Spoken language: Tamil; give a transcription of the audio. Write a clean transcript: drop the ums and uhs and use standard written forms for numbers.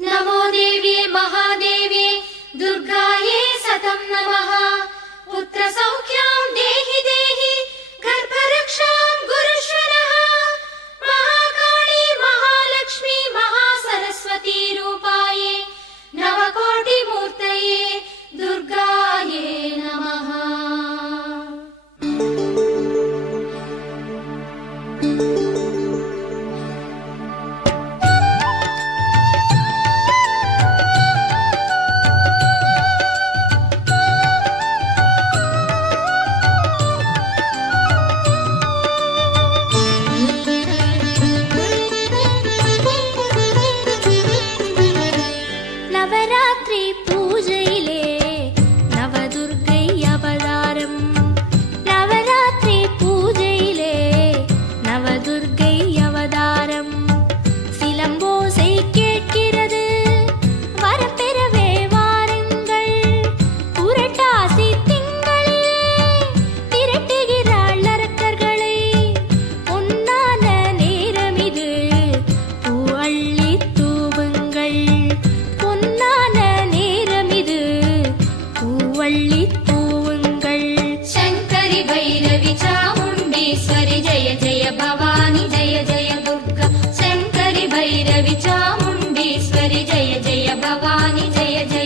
नमो देव्ये महादेव्ये दुर्गाये सतं नमः। पुत्र सौख्यां देहि देहि गर्भरक्षां गुरुश्वरः। महाकाली महालक्ष्मी महासरस्वती रूपाये नवकोटिमूर्तये दुर्गाये नमः। நவராத்திரி பூஜையிலே நவதுர்க்கை அவதாரம். நவராத்திரி பூஜையிலே நவதுர்க்கை அவதாரம். சிலம்போசை கேட்கிறது வரப்பெறவே வாருங்கள். புரட்டாசி திங்களிலே திரட்டுகிறாள் அரக்கர்களை. பொன்னான நேரம் இது பூ அள்ளி தூவுங்கள். பொன்னான நேரம் இது பூவள்ளி தூவுங்கள். शङ्करि भैरवि चामुण्डेश्वरि जय जय भवानि जय जय दुर्गा। शङ्करि भैरवि चामुण्डेश्वरि जय जय भवानि जय जय